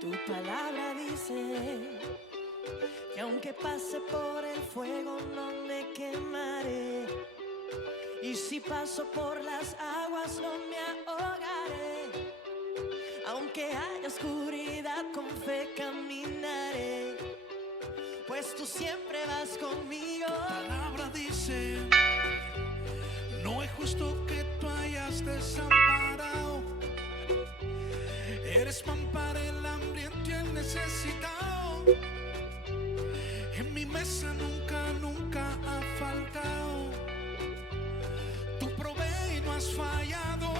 Tu palabra dice que aunque pase por el fuego no me quemaré, y si paso por las aguas no me ahogaré. Aunque haya oscuridad con fe caminaré, pues tú siempre vas conmigo. Tu palabra dice, no es justo que tú hayas desamparado. Eres pan para el hambriento y el necesitado. En mi mesa nunca, nunca ha faltado. Tú provees y no has fallado.